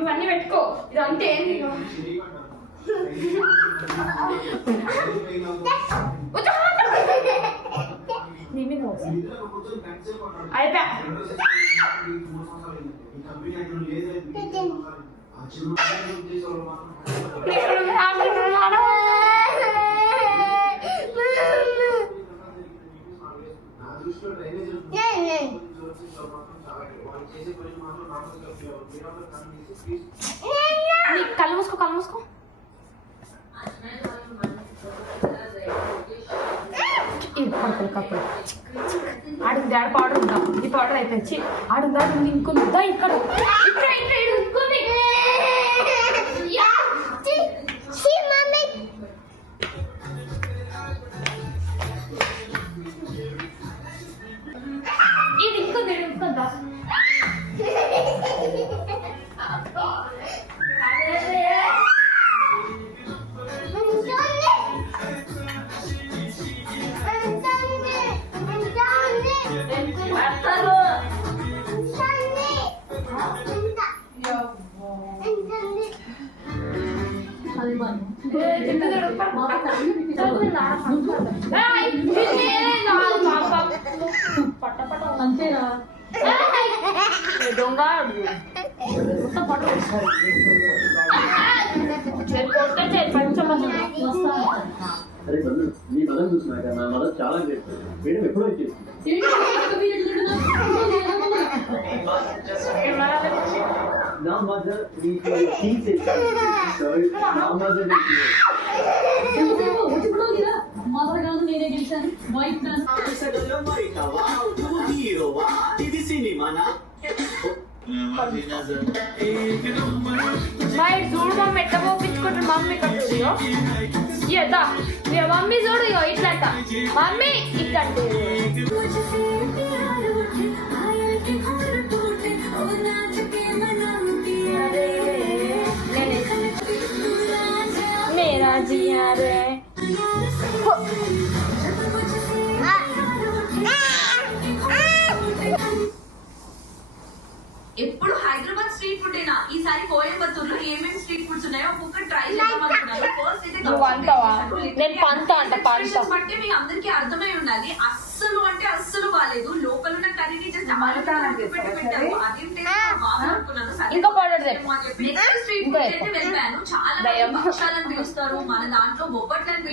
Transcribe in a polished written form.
ఇవన్నీ పెట్టుకో. ఇదంతా ఏంటి? అయిపోయా. కళ్ళు మూసుకో, కళ్ళు మూసుకో. ఆడుంది, ఆడ పౌడర్ ఉందా? ఈ పౌడర్ అయిపోయింది. ఆడుందా? ఇంకొందా? ఇక్కడ ఇంకొంది. ఇది ఇంకొంది, ఇంకొందా? అంతేనా దొంగ అరే మీ మదర్ చూసినాక నా మదర్ చాలా గ్రేట్ మేడం ఎప్పుడో వచ్చేసింది నా మదర్ నా మదర్ మదర్ కాదు నేనే గెలిచాను వైట్ ఇది సినిమానా చూడు మమ్మీ ఎట్లా పంపించుకుంటారు. మమ్మీ ఇక్కడ చూడు ఇదా మమ్మీ చూడు ఇట్లంట. మమ్మీ ఇట్లంటే मेरा जिया रे ఎప్పుడు హైదరాబాద్ స్ట్రీట్ ఫుడ్ ఏనా? ఈసారి కోయంబత్తూరులో ఏమేమి స్ట్రీట్ ఫుడ్స్ ఉన్నాయో ఒక్కొక్క ట్రై చేద్దామనుకున్నాను. ఫస్ట్ అయితే అంటే మీకు అందరికీ అర్థమై ఉండాలి. అస్సలు అంటే అస్సలు బాగాలేదు. లోపల ఉన్న కర్రీని జస్ట్ పెట్టారు. ఇంకా పౌడర్ నెక్స్ట్ స్ట్రీట్ ఫుడ్ అయితే వెళ్ళాను. చాలా భక్షాలను పిలుస్తారు, మన దాంట్లో బొబ్బట్లను